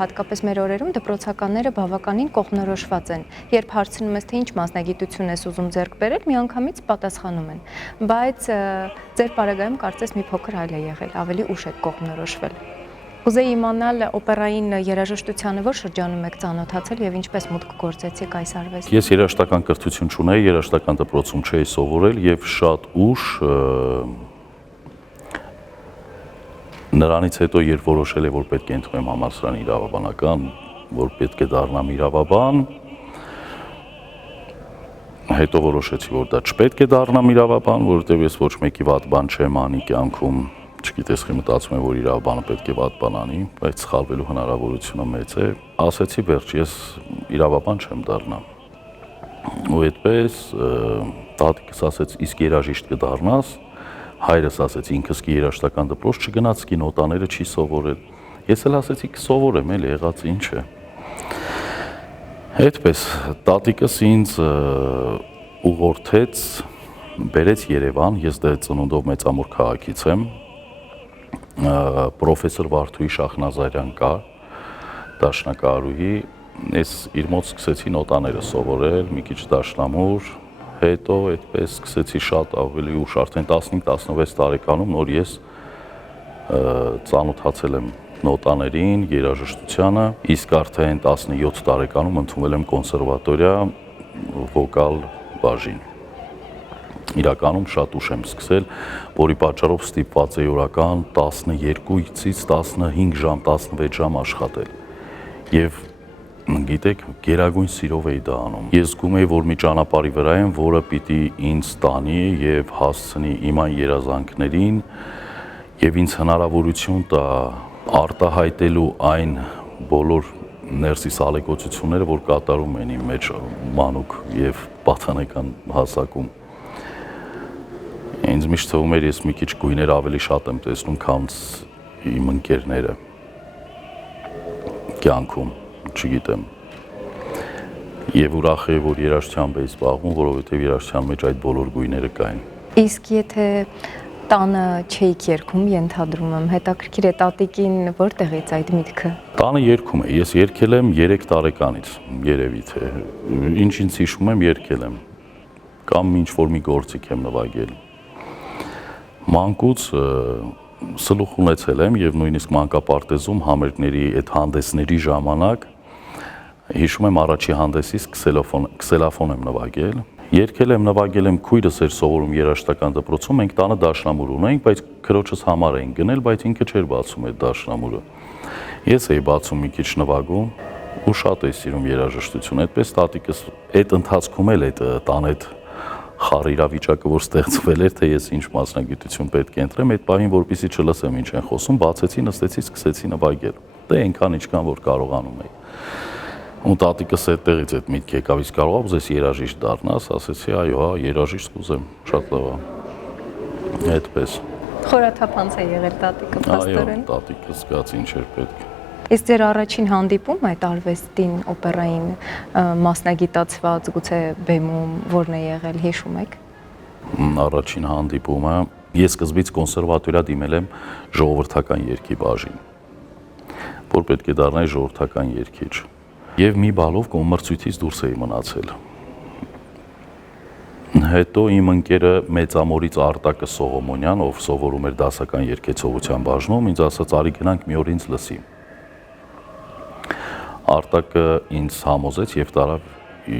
Հատկապես մեր օրերում դպրոցականները բավականին կողմնորոշված են։ Երբ հարցնում ես, թե ինչ մասնագիտություն ես ուզում ձեռք բերել, միանգամից պատասխանում են։ Բայց ձեր պարագայում կարծես մի փոքր այլ է եղել, ավելի ուշ եք կողմնորոշվել։ Ուզեի իմանալ օպերային երաժշտությանը որ շրջանում եք ծանոթացել եւ ինչպես մուտք գործեցիք այս արվեստին։ Ես երաժշտական կրթություն չունեի, երաժշտական դպրոցում չէի սովորել եւ շատ ուշ նրանից հետո երբ որոշել եմ, որ պետք է ընդունեմ համալսարանի իրավաբանական, որ պետք է դառնամ իրավաբան, հետո որոշեցի, որ դա չպետք է դառնամ իրավաբան, որովհետեւ ես ոչ մեկի վատ բան չեմ անի կյանքում, չգիտես, մտածում եմ, որ իրավաբանը պետք է վատ բան անի, բայց սխալվելու հնարավորությունը մեծ է, ասեցի վերջ, ես իրավաբան չեմ դառնա։ Ու այդպես տատիկս ասեց, իսկ երաժիշտ կդառնաս, հայրս ասեց, ինքս კი երաժշտական դպրոց չգնաց, კი նոտաները չի սովորել։ Ես էլ ասեցի, կսովորեմ, էլ եղած ինչ է։ Այդպես տատիկս ինձ ուղղորդեց, բերեց Երևան, ես դե ծնունդով մեծամոր քաղաքից եմ, պրոֆեսոր Վարդուհի Շախնազարյան կար, դաշնակահարուհի, ես իր մոտ սկսեցի նոտաները սովորել, մի քիչ դաշնամուր, հետո այդպես սկսեցի շատ ավելի ուշ, արդեն 15-16 տարեկանում նոր ես ծանոթացել եմ նոտաներին, երաժշտությանը, իսկ արդեն 17 տարեկանում ընդունվել եմ կոնսերվատորիա վոկալ բաժին։ Իրականում շատ ուշ եմ սկսել, որի պատճառով ստիպված էի օրական 12-ից 15 ժամ, 16 ժամ աշխատել։ Եվ գիտեք, գերագույն սիրով էի դա անում։ Ես զգում էի, որ մի ճանապարհի վրա եմ, որը պիտի ինձ տանի եւ հասցնի իմ այն երազանքներին եւ ինձ հնարավորություն տա արտահայտելու այն բոլոր ներսիս ալեկոծությունները, որ կատարում են իմ մեջ մանուկ եւ պատանեկան հասակում։ Ինձ միշտ թվում էր, ես մի քիչ գույներ ավելի շատ եմ տեսնում, քան իմ ընկերները կյանքում, չգիտեմ։ Եվ ուրախ եմ, որ երաժշտությամբ էի զբաղվում, որովհետև երաժշտության մեջ այդ բոլոր գույները կային։ Իսկ եթե տանը չէիք երգում, ենթադրում եմ, հետաքրքիր է տատիկին որտեղից այդ միտքը։ Տանը երգում եմ, ես երգել եմ 3 տարեկանից, երևի թե ինչ ինձ հիշում եմ, երգել եմ, կամ ինչ որ մի գործիք եմ նվագել։ Մանկուց սլուխ ունեցել եմ եւ նույնիսկ մանկապարտեզում համերգների այդ հանդեսների ժամանակ հիշում եմ առաջի հանդեսից քսելոֆոն եմ նվագել։ Երգել եմ, նվագել եմ, քույրս էր սովորում երաժշտական դպրոցում, մենք տանը դաշնամուր ունեինք, բայց քրոջս համար էին գնել, բայց ինքը չէր բացում այդ դաշնամուրը։ Ես էի բացում մի քիչ նվագում ու շատ էի սիրում երաժշտություն։ Այդպես տատիկս այդ ընթացքում էլ այդ տան այդ խառ իրավիճակը, որ ստեղծվել էր, թե ես ինչ մասնագիտություն պետք է ընտրեմ, այդ պահին որպեսզի չլսեմ ինչ են խոսում, բացեցի, նստեցի, սկսեցի նվագել։ Դե այնքան ինչքան որ կարողանում էի։ Ու տատիկս այդտեղից այդ միտք եկավ, իսկ կարող ուզես երաժիշտ դառնաս, ասեցի, այո, հա, երաժիշտ կուզեմ, շատ լավ է։ Այդպես։ Խորաթափանց է եղել տատիկը փաստորեն։ Այո, տատիկը զգաց ինչ էր պետք։ Իսկ ձեր առաջին հանդիպում այդ արվեստին, օպերային մասնագիտացված, գուցե բեմում որն է եղել, հիշում եք։ Առաջին հանդիպումը ես սկզբից կոնսերվատորիա դիմել եմ ժողովրդական երգի բաժին, որ պետք է դառնայի ժողովրդական երգիչ։ Եվ մի բալով կոմմրցույթից դուրս էի մնացել։ Հետո իմ ընկերը մեծամորից Արտակը Սողոմոնյան, ով սովորում էր դասական երգեցողության բաժնում, ինձ ասաց, արի գնանք մի օր ինձ լսի։ Արտակը ինձ համոզեց եւ տարավ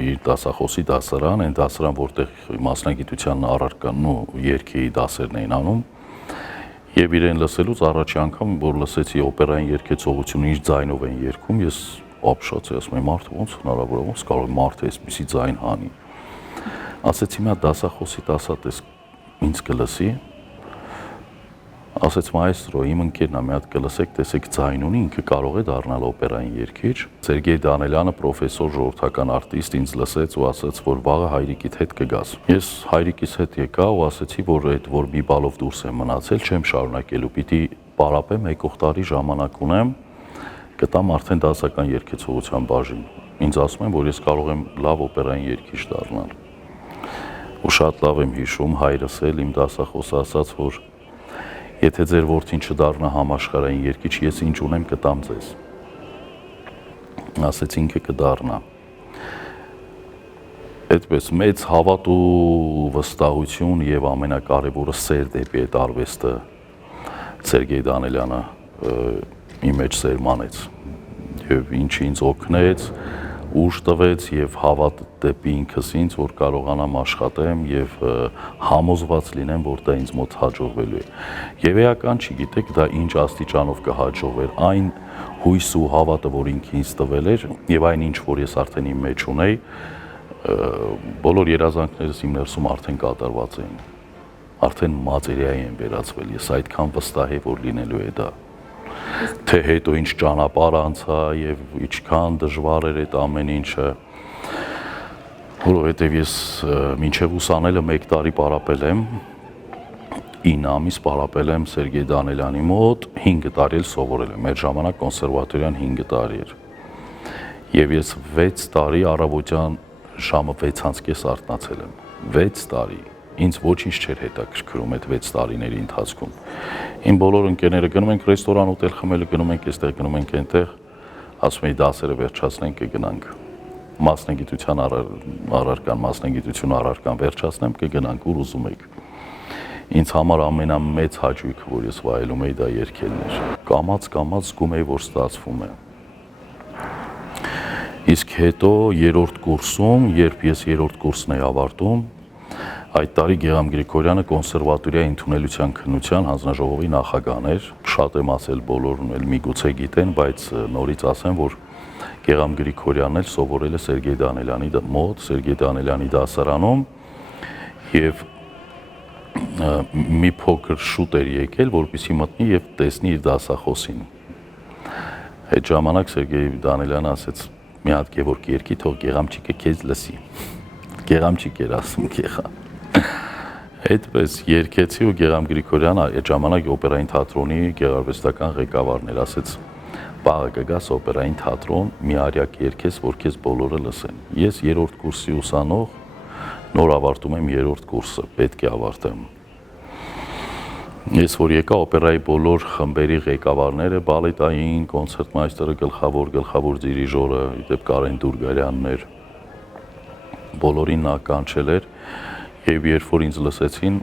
իր դասախոսի դասարան, այն դասարան, որտեղ մասնագիտության առարկան ու երգի դասերն էին անում։ Եվ իրեն լսելուց առաջի անգամ, որ լսեցի օպերային երգեցողությունը, իր ձայնով են երգում, ես ապշացի, ասում եմ, մարդը ոնց հնարավոր է, ոնց կարող է մարդը այսպիսի ձայն հանի։ Ասեցի, մի հատ դասախոսի դասատես ինձ կլսի։ Ասեց, մայստրո, իմ ընկերն է, մի հատ կլսեք, տեսեք ձայն ունի, ինքը կարող է դառնալ օպերային երգիչ։ Սերգեյ Դանելյանը, պրոֆեսոր, ժողովրդական արտիստ, ինձ լսեց ու ասաց, որ վաղը հայրիկիդ հետ կգաս։ Ես հայրիկիս հետ եկա ու ասեցի, որ այդ որ մի բալով դուրս եմ մնացել, չեմ շարունակելու, պիտի պարապեմ, եկող տարի ժամանակ ունեմ, կտամ արդեն դասական երգեցողության բաժին։ Ինձ ասում են, որ ես կարող եմ լավ օպերային երգիչ դառնալ։ Ու շատ լավ եմ հիշում, հայրս էլ իմ դասախոսը ասաց, որ Եթե ձեր որդին չդառնա համաշխարհային երգիչ, ես ինչ ունեմ կտամ ձեզ։ Ասեց ինքը կդառնա։ Այդպես մեծ հավատ ու վստահություն եւ ամենակարևորը սեր դեպի այդ արվեստը Սերգեյ Դանելյանը իմ մեջ սերմանեց եւ ինչ ինձ օգնեց, ուժ տվեց եւ հավատ դեպի ինքս ինձ, որ կարողանամ աշխատեմ եւ համոզված լինեմ, որ դա ինձ մոտ հաջողվելու է։ Եվ էական չի, գիտեք, դա ինչ աստիճանով կհաջողվեր, այն հույս ու հավատը, որ ինքը ինձ տվել էր եւ այն ինչ որ ես արդեն իմ մեջ ունեի, բոլոր երազանքներս իմ ներսում արդեն կատարված էին, արդեն մատերիայի են վերածվել, ես այդքան վստահ եմ, որ լինելու է դա, թե հետո ինչ ճանապարհ անցա եւ ինչքան դժվար էր այդ ամեն ինչը, որովհետեւ ես մինչեւ ուսանելը 1 տարի պարապել եմ, 9 ամիս պարապել եմ Սերգեյ Դանելյանի մոտ, 5 տարի էլ սովորել եմ, այդ ժամանակ կոնսերվատորիան 5 տարի էր, եւ ես 6 տարի առավոտյան ժամը 6:30 արթնացել եմ, 6 տարի, ինձ ոչինչ չէր հետաքրքրում այդ 6 տարիների ընթացքում, իմ բոլոր ընկերները գնում ենք ռեստորան ուտել խմել, գնում ենք այստեղ, գնում ենք այնտեղ, ասում էի դասերը վերջացնենք կգնանք, մասնագիտության առարկան վերջացնեմ կգնանք, ուր ուզում եք, ինձ համար ամենամեծ հաճույքը, որ ես վայելում էի դա երգելն էր, կամաց զգում էի, որ ստացվում է։ Իսկ հետո 3-րդ կուրսում, երբ ես 3-րդ կուրսն էի ավարտում, այդ տարի Գեգամ Գրիգորյանը կոնսերվատորիայի ընդունելության քննության հանձնաժողովի նախագահն էր, շատ եմ ասել բոլորն էլ միգուցե գիտեն, բայց նորից ասեմ, որ Գեգամ Գրիգորյանն էլ սովորել է Սերգեյ Դանելյանի մոտ, Սերգեյ Դանելյանի դասարանում եւ մի փոքր շուտ էր եկել, որպեսզի մտնի եւ տեսնի իր դասախոսին։ Այդ ժամանակ Սերգեյ Դանելյանը ասեց. «Մի հատ Գևորգ երգի, թող Գեգամչիկը քեզ լսի»։ Գեգամչիկ էր ասում Գեգամ։ Այդպես երգեցի ու Գեգամ Գրիգորյանը այդ ժամանակ օպերային թատրոնի գեղարվեստական ղեկավարն էր, ասեց. «Պաղը կգաս օպերային թատրոն, մի արյակ երգես, որ քեզ բոլորը լսեն»։ Ես 3-րդ կուրսի ուսանող, նոր ավարտում եմ 3-րդ կուրսը, պետք է ավարտեմ։ Ես որ եկա օպերայի բոլոր խմբերի ղեկավարները, բալետային, կոնցերտմայստերը, գլխավոր դիրիժորը, իդեպ Կարեն Դուրգարյանն էր, բոլորին նա կանչել էր եւ երբ որ ինձ լսեցին,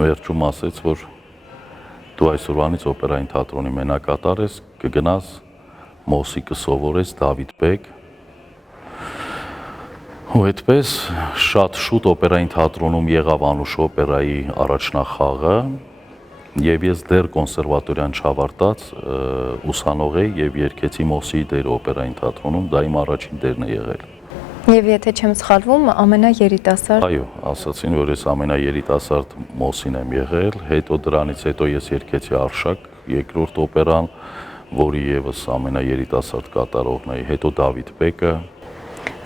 վերջում ասեց, որ դու այսօրվանից օպերային թատրոնի մենակատար ես, կգնաս Մոսի կսովորես Դավիթ Բեկ։ Ու այդպես շատ շուտ օպերային թատրոնում եղավ Անուշ օպերայի առաջնախաղը եւ ես դեռ կոնսերվատորիան չավարտած ուսանող էի եւ երգեցի Մոսիի դեր օպերային թատրոնում, դա իմ առաջին դերն է եղել։ Եվ եթե չեմ սխալվում, ամենաերիտասարդ։ Այո, ասացին, որ ես ամենաերիտասարդ Մոսին եմ եղել, հետո դրանից հետո ես երգեցի Արշակ, 2-րդ օպերան, որի եւս ամենաերիտասարդ կատարողն էի, հետո Դավիթ Բեկը։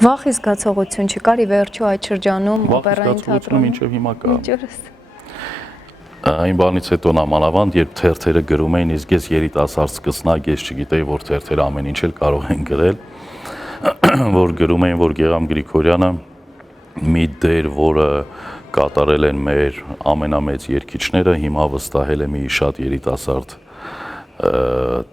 Վախի զգացողություն չկար ի վերջո այդ շրջանում օպերային թատրոնում։ Մինչև հիմա կա։ Ինչպես։ Այն բանից հետո նամանավանդ, երբ թերթերը գրում էին, իսկ ես երիտասարդ սկսնակ, ես չգիտեի, որ թերթերը ամեն ինչ էլ կարող են գրել, որ գրում էին, որ Գեգամ Գրիգորյանը մի դեր, որը կատարել են մեր ամենամեծ երգիչները, հիմա վստահել է մի շատ երիտասարդ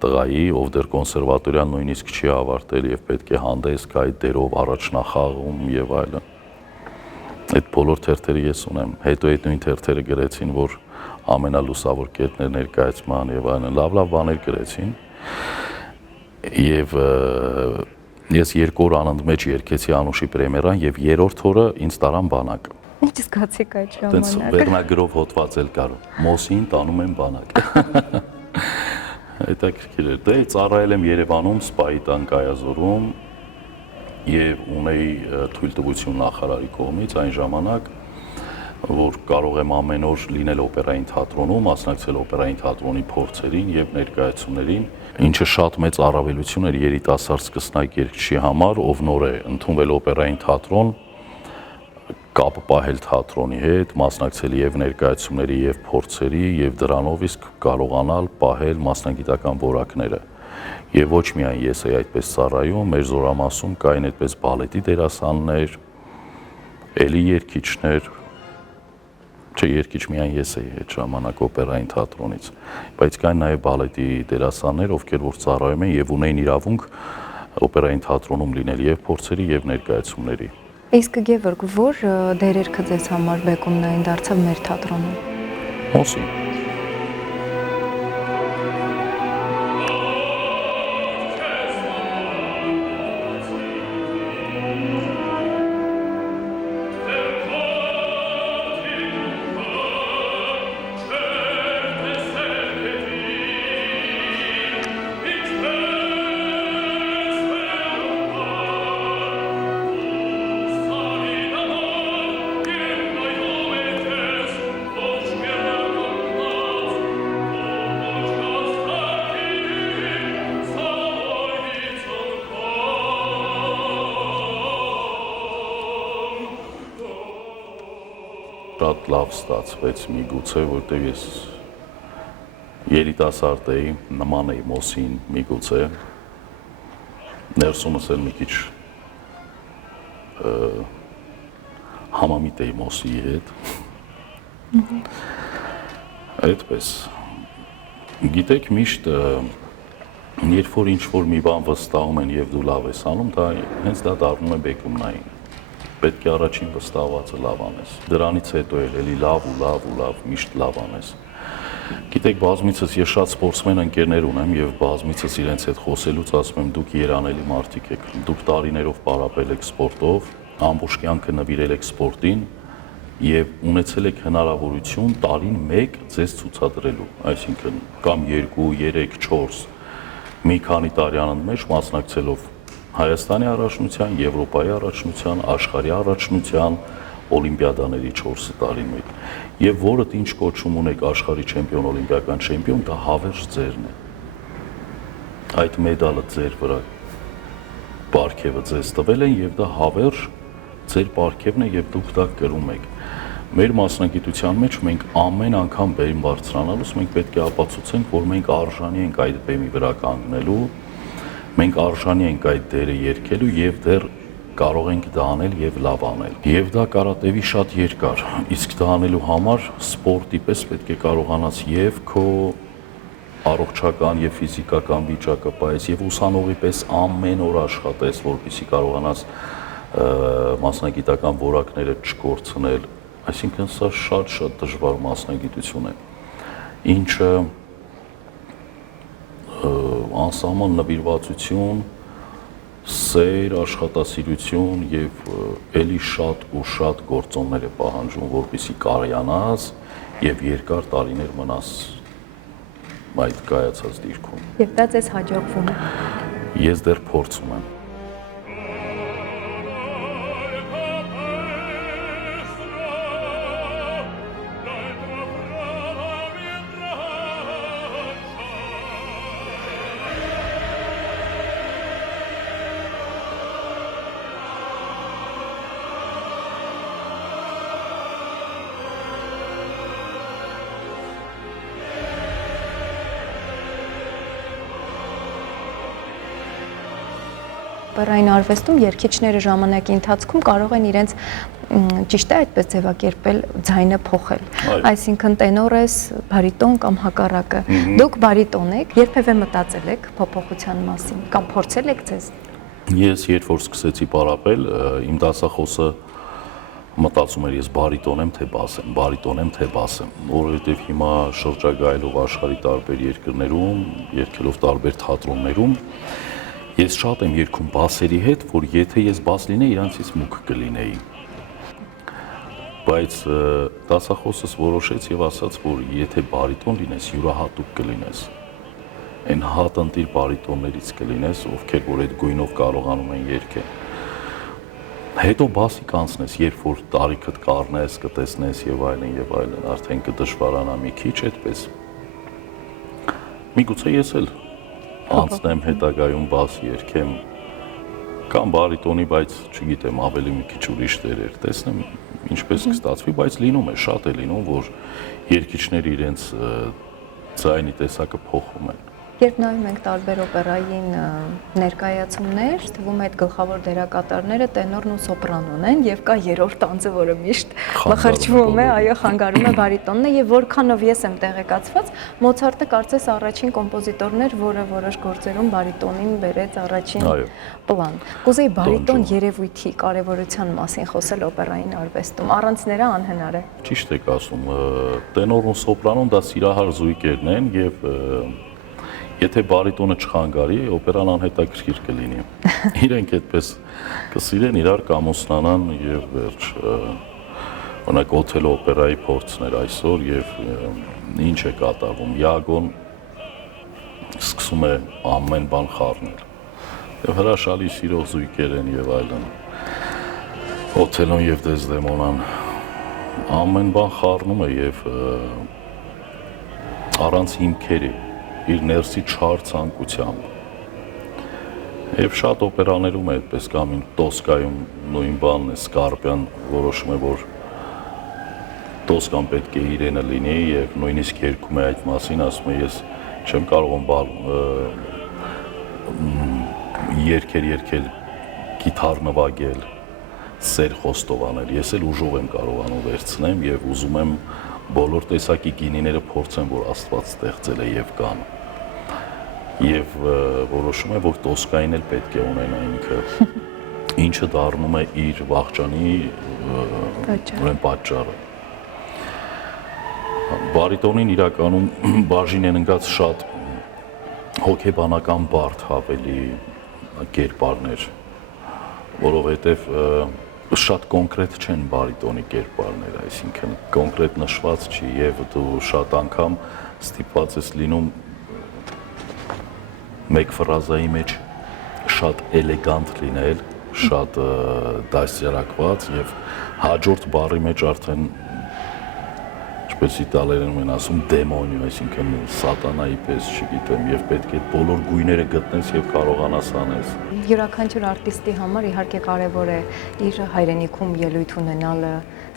տղայի, ով դեռ կոնսերվատորիան նույնիսկ չի ավարտել եւ պետք է հանդես գա այդ դերով առաջնախաղում եւ այլն։ Այդ բոլոր թերթերը ես ունեմ։ Հետո այդ նույն թերթերը գրեցին, որ ամենալուսավոր կետներ ներկայացման եւ այլն, լավ բաներ գրեցին։ Եվ ես 2 օր անընդմեջ երգեցի Անուշի պրեմիերան եւ 3-րդ օրը ինձ տարան բանակ։ Ինչ զգացիք այդ ժամանակ։ Տենց վերնագրով հոդված էլ կար։ Մոսին տանում են բանակ։ Հետաքրքիր էր։ Դե ծառայել եմ Երևանում, Սպայի տան կայազորում եւ ունեի թույլտվություն նախարարի կողմից այն ժամանակ, որ կարող եմ ամեն օր լինել օպերային թատրոնում, մասնակցել օպերային թատրոնի փորձերին եւ ներկայացումներին, ինչը շատ մեծ առավելություն էր երիտասարդ սկսնակ երգչի համար, ով նոր է ընդունվել օպերային թատրոն, կապ պահել թատրոնի հետ, մասնակցել եւ ներկայացումների եւ փորձերի եւ դրանով իսկ կարողանալ պահել մասնագիտական որակները։ Եվ ոչ միայն ես էի այդպես ծառայում, մեր զորամասում կային այդպես բալետի դերասաններ, էլի երգիչներ, Չէ, երկիչ միայն ես էի այդ ժամանակ օպերային թատրոնից, բայց կային նաև բալետի դերասաններ, ովքեր որ ծառայում են եւ ունեին իրավունք օպերային թատրոնում լինել եւ փորձերի եւ ներկայացումների։ Իսկ Գևորգ, որ դերերքը ձեզ համար բեկումնային դարձավ մեր թատրոնում։ Մոսին։ Շատ լավ ստացվեց միգուցե, որտեղ ես երիտասարդ էի, նման էի Մոսին միգուցե, ներսումս էլ մի քիչ համամիտ էի Մոսի հետ, այդպես, գիտեք միշտ, երբ որ ինչ-որ մի բան վստահում են և դու լավ ես անում, հենց դա դառնում է բեկումնային, պետք է առաջին վստահվածը լավ անես, դրանից հետո էլի լավ ու լավ ու լավ, միշտ լավ անես, գիտեք բազմիցս ես շատ սպորտսմեն ընկերներ ունեմ և բազմիցս իրենց հետ խոսելուց ասում եմ դուք երանելի մարդիկ եք, դուք տարիներով պարապել եք սպորտով, ամբողջ կյանքը նվիրել եք սպորտին և ունեցել եք հնարավորություն տարին մեկ ձեզ ցուցադրելու, այսինքն կամ 2, 3, 4 մի քանի տարի անընդմեջ մասնակցելով Հայաստանի առաջնության, Եվրոպայի առաջնության, աշխարհի առաջնության, օլիմպիադաների 4 տարին մեկ եւ որդ ինչ կոչում ունեք աշխարհի չեմպիոն, օլիմպիական չեմպիոն, դա հավերժ ձերն է։ Այդ մեդալը ձեր վրա պարգևը ձեզ տվել են եւ դա հավերժ ձեր պարգևն է եւ դուք դա կրում եք։ Մեր մասնագիտության մեջ մենք ամեն անգամ բեմ բարձրանալուց մենք պետք է ապացուցենք, որ մենք արժանի ենք այդ բեմի վրա կանգնելու, մենք արժանի ենք այդ դերը երգելու եւ դեռ կարող ենք դա անել եւ լավ անել։ Եվ դա կարատևի շատ երկար, իսկ դա անելու համար սպորտի պես պետք է կարողանաս եւ քո առողջական եւ ֆիզիկական վիճակը պահես եւ ուսանողի պես ամեն օր աշխատես, որպեսզի կարողանաս մասնագիտական որակները չկորցնել, այսինքն սա շատ դժվար մասնագիտություն է, ինչը անսահման նվիրվածություն, սեր, աշխատասիրություն եւ էլի շատ ու շատ գործոններ է պահանջում, որպեսզի կարողանաս եւ երկար տարիներ մնաս այդ կայացած դիրքում։ Եվ դա ձեզ հաջողվում է։ Ես դեռ փորձում եմ։ Օպերային արվեստում երգիչները ժամանակի ընթացքում կարող են իրենց ճիշտ է այդպես ձևակերպել ձայնը փոխել։ Այսինքն տենոր ես, բարիտոն կամ հակառակը։ Դուք բարիտոն եք, երբևէ մտածել եք փոփոխության մասին կամ փորձել եք ձեզ։ Ես երբ որ սկսեցի պարապել, իմ դասախոսը մտածում էր ես բարիտոն եմ թե բաս եմ, բարիտոն եմ թե բաս եմ, որովհետև հիմա շրջագայելով աշխարհի տարբեր երկրներում, երգելով տարբեր թատրոններում ես շատ եմ երգում բասերի հետ, որ եթե ես բաս լինեի, իրանցից մուգ կլինեի։ Բայց դասախոսս որոշեց եւ ասաց, որ եթե բարիտոն լինես, յուրահատուկ կլինես։ Այն հատընտիր բարիտոններից կլինես, ովքեր որ այդ գույնով կարողանում են երգել։ Հետո բասի կանցնես, երբ որ տարիքդ կառնես, կտեսնես եւ այլն, արդեն կդժվարանա մի քիչ այդպես։ Միգուցե ես էլ անցնեմ հետագայում բաս երգեմ կամ բարիտոնի, բայց չգիտեմ, ավելի մի քիչ ուրիշ դերեր տեսնեմ, ինչպես կստացվի, բայց լինում է, շատ է լինում, որ երգիչները իրենց ձայնի տեսակը փոխում են։ Երբ նայում ենք տարբեր օպերային ներկայացումներ, թվում է այդ գլխավոր դերակատարները տենորն ու սոպրանոն են եւ կա երրորդ անձը, որը միշտ մխրճվում է, այո, խանգարում է բարիտոնն է եւ որքանով ես եմ տեղեկացված, Մոցարտը կարծես առաջին կոմպոզիտորն էր, որը որոշ գործերում բարիտոնին բերեց առաջին պլան։ Կուզեի բարիտոն երևույթի կարեւորության մասին խոսել օպերային արվեստում, առանց նրա անհնար է։ Ճիշտ եք ասում, տենորն ու սոպրանոն դա սիրահար զույգերն են եւ եթե բարիտոնը չխանգարի, օպերան անհետաքրքիր կլինի։ Իրենք այդպես կսիրեն իրար կամուսնանան եւ վերջ։ Օրինակ Օթելո օպերայի փորձն էր այսօր եւ ինչ է կատարվում։ Յագոն սկսում է ամեն բան խառնել։ Եվ հրաշալի սիրող զույգեր են եւ այլն։ Օթելոն եւ Դեզդեմոնան ամեն բան խառնում է եւ առանց հիմքերի իր ներսի չար ցանկությամբ։ Եվ շատ օպերաներում է այդպես կամ Տոսկայում նույն բանն է, Սկարպյան որոշում է, որ Տոսկան պետք է իրենը լինի եւ նույնիսկ երգում է այդ մասին, ասում է ես չեմ կարող երգել գիտար նվագել, սեր խոստովանել, ես էլ ուժով եմ կարողանում վերցնեմ եւ ուզում եմ բոլոր տեսակի գինիները փորձեմ, որ Աստված ստեղծել է եւ կան։ Եվ որոշում է, որ Տոսկային էլ պետք է ունենա ինքը, ինչը դառնում է իր վախճանի պատճառը։ Բարիտոնին իրականում բաժին են ընկած շատ հոգեբանական բարդ ավելի կերպարներ, որովհետև շատ կոնկրետ չեն բարիտոնի կերպարները, այսինքն կոնկրետ նշված չի եւ դու շատ անգամ ստիպված ես լինում մեկ ֆրազայի մեջ շատ էլեգանտ լինել, շատ դասյարակված եւ հաջորդ բառի մեջ արդեն ինչպես իտալերենում են ասում դեմոնիո, այսինքն սատանայի պես, չգիտեմ, եւ պետք է բոլոր գույները գտնես եւ կարողանաս անես։ Յուրաքանչյուր արտիստի համար իհարկե կարևոր է իր հայրենիքում ելույթ ունենալը,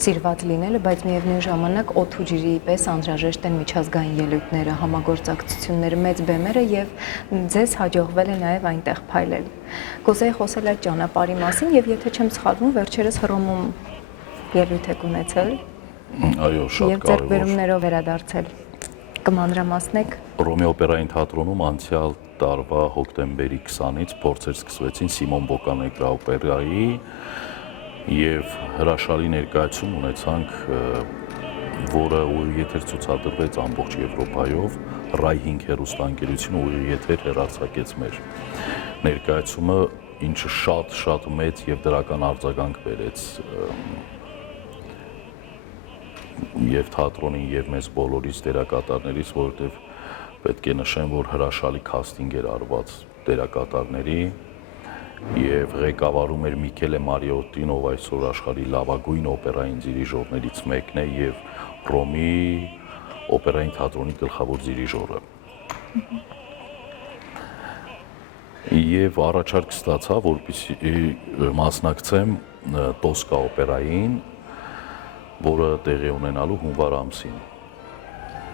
սիրված լինելը, բայց միևնույն ժամանակ օդ ու ջրի պես անհրաժեշտ են միջազգային ելույթները, համագործակցությունները, մեծ բեմերը եւ ձեզ հաջողվել է նաեւ այնտեղ փայլել։ Կուզեի խոսել այդ ճանապարհի մասին եւ եթե չեմ սխալվում, վերջերս Հռոմում ելույթ եք ունեցել։ Այո, շատ կարևոր։ Եվ ձեռքբերումներով վերադարձել։ Կմանրամասնեք։ Հռոմի օպերային թատրոնում անցյալ տարվա հոկտեմբերի 20-ից փորձեր սկսվեցին Սիմոն Բոկանեգրա օպերայի եւ հրաշալի ներկայացում ունեցանք, որը ուղիղ եթեր ցուցադրվեց ամբողջ Եվրոպայով, Rai 5 հեռուստաընկերությունը ուղիղ եթեր հեռարձակեց մեր ներկայացումը, ինչը շատ մեծ եւ դրական արձագանք բերեց եւ թատրոնին եւ մեզ բոլորից դերակատարներից, որովհետեւ պետք է նշեմ, որ հրաշալի քաստինգ էր արված դերակատարների եւ ղեկավարում էր Միքելե Մարիոտին, ով այսօր աշխարհի լավագույն օպերային դիրիժորներից մեկն է եւ Ռոմի օպերային թատրոնի գլխավոր դիրիժորը։ Եվ առաջարկ ստացա, որպեսզի մասնակցեմ Տոսկա օպերային, որը տեղի ունենալու հունվար ամսին։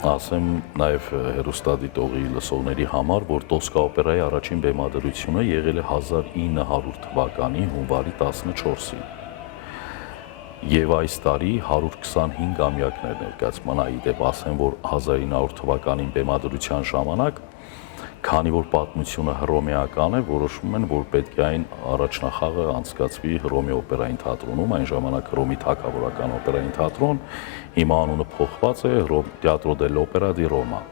Ասեմ նաև հեռուստադիտողի լսողների համար, որ Տոսկա օպերայի առաջին բեմադրությունը եղել է 1900 թվականի հունվարի 14-ին։ Եվ այս տարի 125-ամյակն էր ներկայացման, այդեպ ասեմ, որ 1900 թվականին բեմադրության ժամանակ, քանի որ պատմությունը հռոմեական է, որոշում են, որ պետք է այն առաջնախաղը անցկացվի Հռոմի օպերային թատրոնում, այն ժամանակ Հռոմի թագավորական օպերային թատրոն, հիմա անունը փոխված է Teatro dell'Opera di Roma։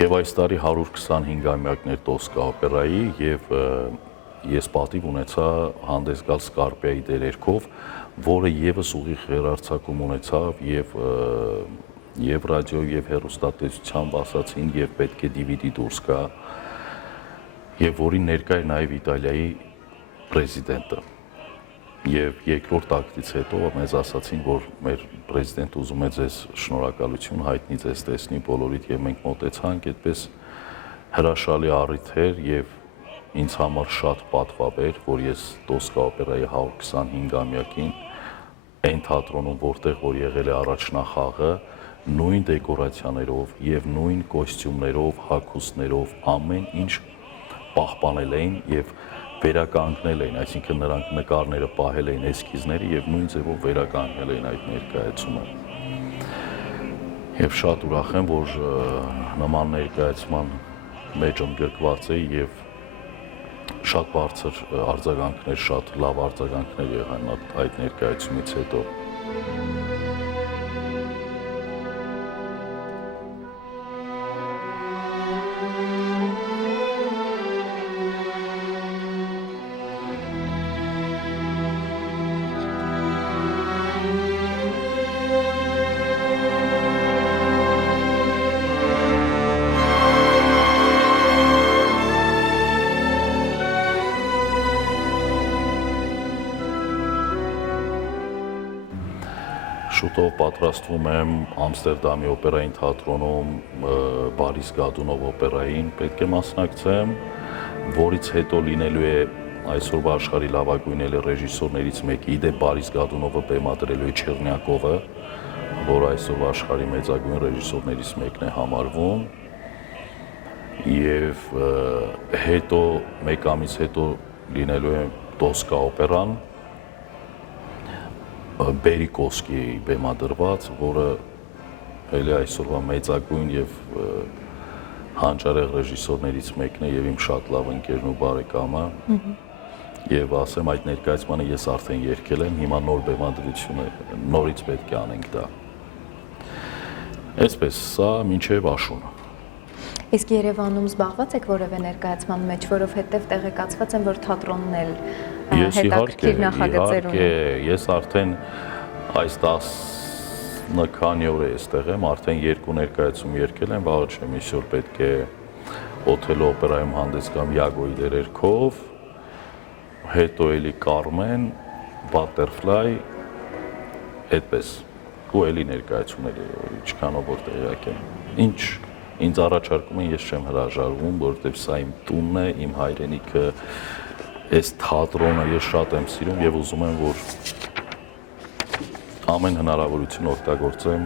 Եվ այս տարի 125-ամյակն էր Տոսկա օպերայի եւ ես պատիվ ունեցա հանդես գալ Սկարպիայի դերերքով, որը եւս ուղիղ հեռարձակում ունեցավ եւ ռադիո եւ հեռուստատեսությամբ ասացին եւ պետք է DVD դուրս գա եւ որին ներկա էր նաեւ Իտալիայի պրեզիդենտը եւ երկրորդ ակտից հետո մեզ ասացին, որ մեր պրեզիդենտը ուզում է ձեզ շնորհակալություն հայտնի, ձեզ տեսնի բոլորիդ եւ մենք մոտեցանք, այդպես հրաշալի առիթ էր եւ ինձ համար շատ պատվավ էր, որ ես Տոսկա օպերայի 125-ամյակին այն թատրոնում, որտեղ որ եղել է առաջնախաղը, նույն դեկորացիաներով եւ նույն կոստյումներով, հագուստներով ամեն ինչ պահպանել էին եւ վերականգնել էին, այսինքն նրանք նկարները պահել էին էսքիզները եւ նույն ձևով վերականգնել էին այդ ներկայացումը։ Եվ շատ ուրախ եմ, որ նման ներկայացման մեջ ընդգրկված էի եւ շատ բարձր արձագանքներ, շատ լավ արձագանքներ եղան այդ ներկայացումից հետո։ Շուտով պատրաստվում եմ Ամստերդամի օպերային թատրոնում Բարիս Գադունով օպերային, պետք է մասնակցեմ, որից հետո լինելու է այսօրվա աշխարհի լավագույն ռեժիսորներից մեկի, իդեպ Բարիս Գադունովը բեմադրելու է Չեռնյակովը, որ այսօրվա աշխարհի մեծագույն ռեժիսորներից մեկն է համարվում, եւ հետո մեկ ամիս հետո լինելու է Տոսկա օպերան, Բերիկովսկի բեմադրված, որը էլի այսօրվա մեծագույն եւ հանճարեղ ռեժիսորներից մեկն է եւ իմ շատ լավ ընկերն ու բարեկամը։ Եվ ասեմ, այդ ներկայացմանը ես արդեն երգել եմ, հիմա նոր բեմադրություն է, նորից պետք է անենք դա։ Այսպես, սա մինչեւ աշուն։ Իսկ Երևանում զբաղված եք որևէ ներկայացման մեջ, որովհետև տեղեկացված եմ, որ թատրոնն էլ հետաքրքիր նախագծեր ունի։ Ես արդեն այս 10 քանի օր է այստեղ եմ, արդեն 2 ներկայացում երգել եմ, վաղը չեմ այսօր պետք է Օթելո օպերայում հանդես գամ Յագոյի դերերքով, հետո էլի Կարմեն, Butterfly, այդպես, ու էլի ներկայացումներ, ինչքանով որ տեղյակ եմ, ինչ ինձ առաջարկում են, ես չեմ հրաժարվում, որովհետև սա իմ տունն է, իմ հայրենիքը, այս թատրոնը ես շատ եմ սիրում եւ ուզում եմ, որ ամեն հնարավորություն օգտագործեմ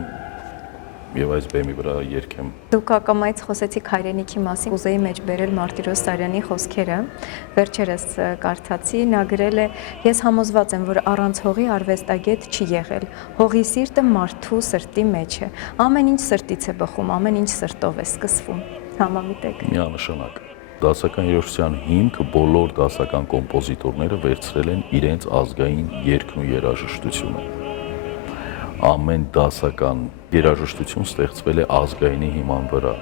եւ այս բեմի վրա երգեմ։ Դուք ակամայից խոսեցիք հայրենիքի մասին, ուզեի մեջ բերել Մարտիրոս Սարյանի խոսքերը, վերջերս կարդացի, նա գրել է. «Ես համոզված եմ, որ առանց հողի արվեստագետ չի եղել, հողի սիրտը մարդու սրտի մեջ է, ամեն ինչ սրտից է բխում, ամեն ինչ սրտով է սկսվում»։ Համամիտ եք։ Միանշանակ։ Դասական երաժշտության հիմքը բոլոր դասական կոմպոզիտորները վերցրել են իրենց ազգային երգն ու երաժշտությունը։ Ամեն դասական երաժշտություն ստեղծվել է ազգայինի հիման վրա։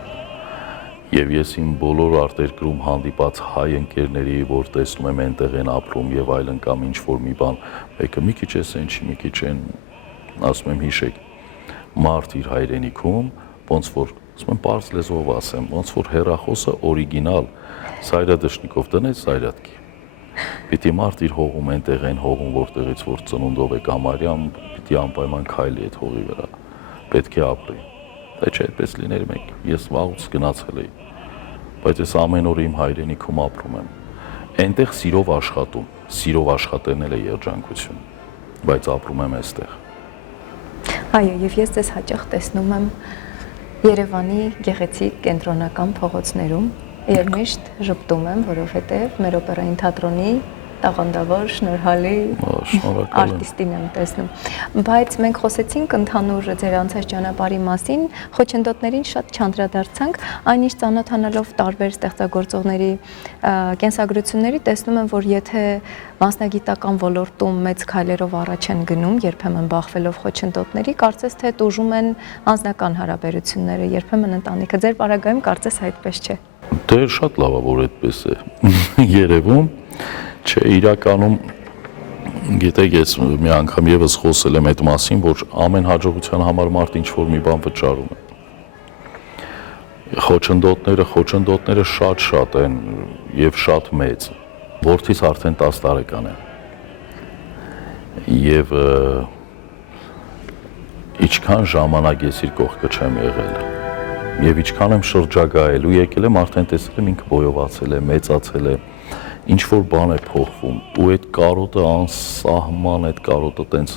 Եվ ես իմ բոլոր արտերկրում հանդիպած հայ ընկերների, որ տեսնում եմ այնտեղ են ապրում եւ այլն կամ ինչ որ մի բան, մեկը մի քիչ է սենչի, մի քիչ են, ասում եմ հիշեք, մարդ իր հայրենիքում, ոնց որ, ասում եմ պարզ լեզվով ասեմ, ոնց որ հեռախոսը օրիգինալ Սայրադշնիկով դնես Սայրատկի։ Պիտի մարդ իր հողում այնտեղ են հողում, որտեղից որ ծնունդով է կամարյամ, պիտի անպայման քայլի այդ հողի վրա, պետք է ապրի, թե չէ այդպես լիներ մեկ, ես վաղուց գնացել էի, բայց ես ամեն օր իմ հայրենիքում ապրում եմ, այնտեղ սիրով աշխատելն էլ է երջանկություն, բայց ապրում եմ այստեղ։ Այո, եւ ես ձեզ հաճախ տեսնում եմ Երևանի գեղեցիկ կենտրոնական փողոցներում եւ միշտ ժպտում եմ, որովհետեւ մեր օպերային թատրոնի տաղանդավոր, շնորհալի արտիստին եմ տեսնում։ Բայց մենք խոսեցինք ընդհանուր ձեր անցած ճանապարհի մասին, խոչընդոտներին շատ չանդրադարձանք, այնիշ ծանոթանալով տարբեր ստեղծագործողների կենսագրությունների տեսնում եմ, որ եթե մասնագիտական ոլորտում մեծ քայլերով առաջ են գնում, երբեմն բախվելով խոչընդոտների, կարծես թե տուժում են անձնական հարաբերությունները, երբեմն ընտանիքը։ Ձեր պարագայում կարծես այդպես չէ։ Դե շատ լավ է, որ այդպես է երևում, չէ, իրականում գիտեք, ես մի անգամ եւս խոսել եմ այդ մասին, որ ամեն հաջողության համար մարդ ինչ-որ մի բան վճարում է։ Խոչընդոտները շատ են եւ շատ մեծ։ Որդիս արդեն 10 տարեկան է։ Եվ ինչքան ժամանակ ես իր կողքը չեմ եղել։ Եվ ինչքան եմ շրջագայել ու եկել եմ, արդեն տեսել եմ ինքը բոյովացել է, մեծացել է, ինչ որ բան է փոխվում ու այդ կարոտը անսահման, այդ կարոտը տենց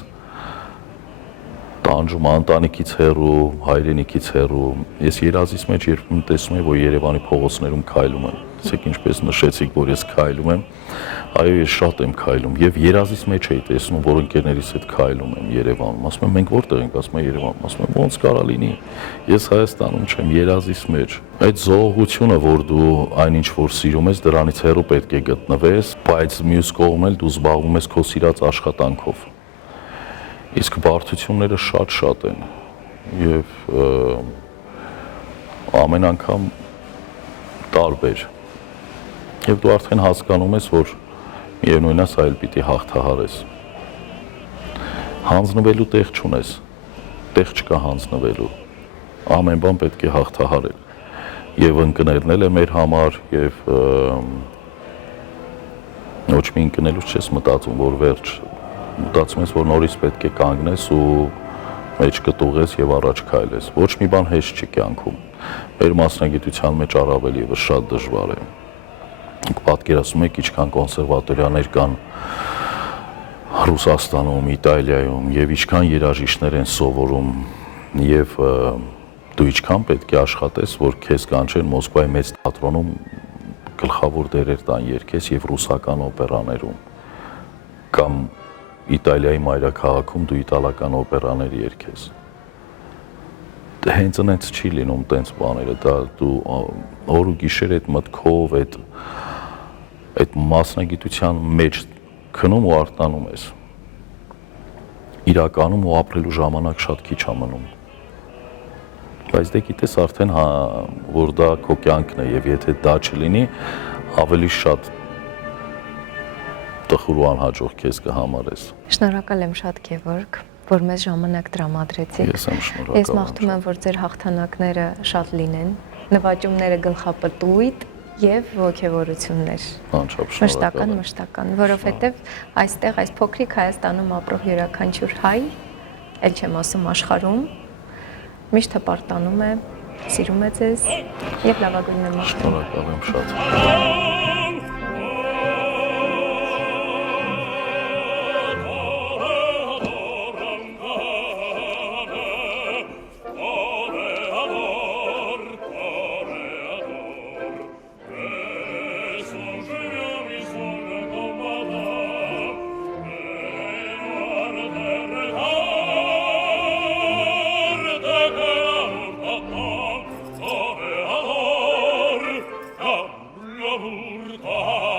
տանջում ընտանիքից հեռու, հայրենիքից հեռու։ Ես երազիս մեջ երբ տեսնում եմ, որ Երևանի փողոցներում քայլում եմ, ասեք ինչպես նշեցիք, որ ես քայլում եմ, այո, ես շատ եմ քայլում եւ երազիս մեջ էի տեսնում, որ ընկերներիս հետ քայլում եմ Երևանում։ Ասում եմ, մենք որտեղ ենք, ասում եմ Երևանում, ասում եմ, ոնց կարա լինի։ Ես Հայաստանում չեմ, երազիս մեջ։ Այդ զողողությունը, որ դու այնինչ որ սիրում ես, դրանից հեռու պետք է գտնվես, բայց մյուս կողմն էլ դու զբաղվում ես քո սիրած աշխատանքով։ Իսկ բարդությունները շատ են եւ ամեն անգամ տարբեր։ Եվ դու արդեն հասկանում ես, որ միևնույն է, սա էլ պիտի հաղթահարես։ Հանձնվելու տեղ չունես, տեղ չկա հանձնվելու։ Ամեն բան պետք է հաղթահարել։ Եվ ընկներն էլ է մեր համար, եւ ոչ մի ընկնելուց չես մտածում, որ վերջ, մտածում ես, որ նորից պետք է կանգնես ու մեջ կտուղես եւ առաջ քայլես։ Ոչ մի բան հեշտ չի կյանքում։ Մեր մասնագիտության մեջ առավել եւս շատ դժվար է։ Պատկերացնում եք, ինչքան կոնսերվատորիաներ կան Ռուսաստանում, Իտալիայում եւ ինչքան երաժիշտներ են սովորում եւ դու ինչքան պետք է աշխատես, որ քեզ կանչեն Մոսկվայի մեծ թատրոնում գլխավոր դերեր տան երգես եւ ռուսական օպերաներում կամ Իտալիայի մայրաքաղաքում դու իտալական օպերաներ երգես։ Հենց այնց չի լինում տենց բաները, դա դու օր ու գիշեր այդ մտքով, այդ մասնագիտության մեջ քնում ու արտանում ես։ Իրականում ու ապրելու ժամանակ շատ քիչ է մնում։ Բայց դե գիտես արդեն որ դա քո կյանքն է եւ եթե դա չլինի, ավելի շատ տխուր ու անհաջող քեզ կհամարես։ Շնորհակալ եմ շատ, Գևորգ, որ մեզ ժամանակ տրամադրեցիք։ Ես եմ շնորհակալ։ Ես մաղթում եմ, որ ձեր հաղթանակները շատ լինեն, նվաճումները գլխապտույտ եւ ողջավորություններ։ Անչափ շնորհակալ եմ։ Մշտական, որովհետեւ այստեղ այս փոքրիկ Հայաստանում ապրող յուրաքանչյուր հայ, ել չեմ ասում աշխարհում, միշտ հպարտանում է, սիրում է ձեզ եւ լավագույնն եմ մաղթում։ Շնորհակալ եմ շատ։ Urta